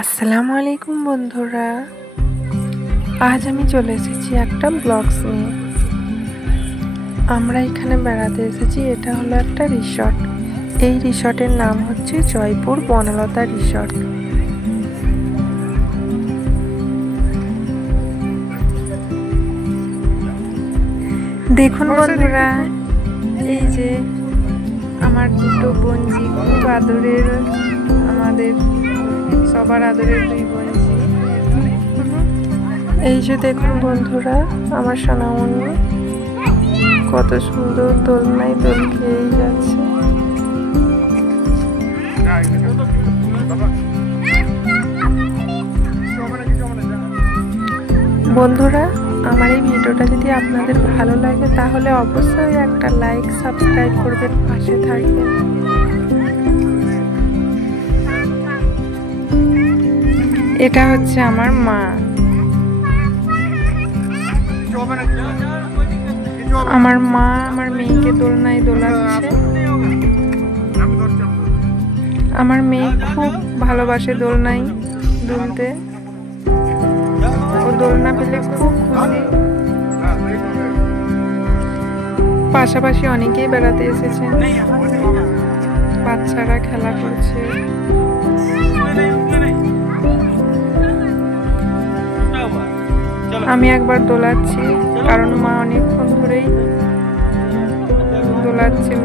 আসসালামু আলাইকুম বন্ধুরা, আজ আমি চলে এসেছি একটা ব্লগস নিয়ে। আমরা এখানে বেড়াতে এসেছি। এটা হলো একটা রিসর্ট। এই রিসর্টের নাম হচ্ছে জয়পুর বনলতা রিসর্ট। দেখুন বন্ধুরা, এই যে আমার দুটো বোনজি, খুব আদরের, আমাদের সবার আদরের দুই বোনজি। এই যে দেখুন বন্ধুরা, আমার সোনামণি কত সুন্দর দোলনায় দোল খেয়েই যাচ্ছে। বন্ধুরা, আমার এই ভিডিওটা যদি আপনাদের ভালো লাগে তাহলে অবশ্যই একটা লাইক, সাবস্ক্রাইব করবেন, পাশে থাকবেন। এটা হচ্ছে আমার মা। আমার মা আমার মেয়েকে দোলনায় দোলাচ্ছে। আমার মেয়ে খুব ভালোবাসে দোলনায় দুলতে। ও দোলনা পেলে খুব খুশি। পাশাপাশি অনেকেই বেড়াতে এসেছেন। বাচ্চারা খেলা করছে। আমি একবার দোলাচ্ছি, কারণ মা অনেকক্ষণ ধরেই দোলাচ্ছিল।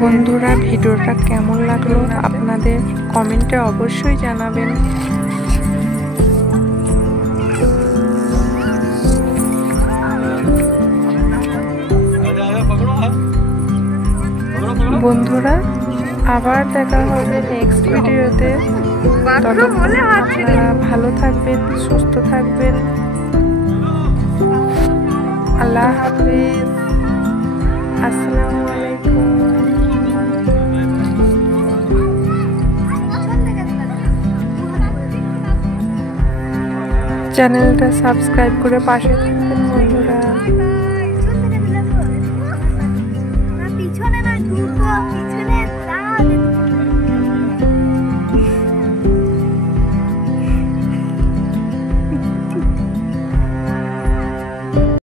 বন্ধুরা, ভিডিওটা কেমন লাগলো আপনাদের কমেন্টে অবশ্যই জানাবেন। বন্ধুরা, আবার দেখা হবে নেক্সট ভিডিওতে। আপনারা ভালো থাকবেন, সুস্থ থাকবেন। আল্লাহ হাফিজ। আসসালামু আলাইকুম। চ্যানেলটা সাবস্ক্রাইব করে পাশে থাকবেন বন্ধুরা।